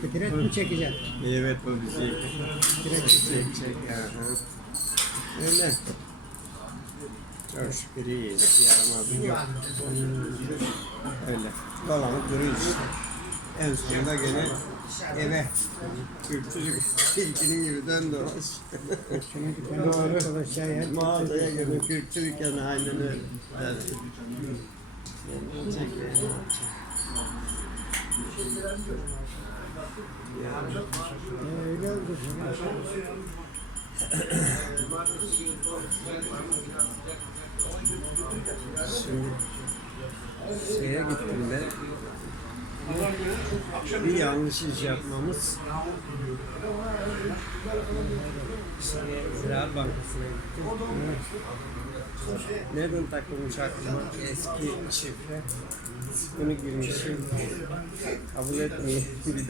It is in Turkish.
Titret mi çekeceksin? Evet bu bizi Titret çek çek ha. Öyle. Çok şükür iyiyiz. Yaramazlık yok. Öyle. Dolanıp duruyoruz. En sonunda gene eve Türkçülük tilkinin gibi dön dolaş. Ya. Mağazaya Türkçülük yani aynen öyle. Evet. Ne Şimdi şeye gittiğimde bir yanlış iş yapmamız Ziraat Bankası'na gittim. Nereden takılmış aklıma eski şifre. Bunu girmişim. А, блядь, не, не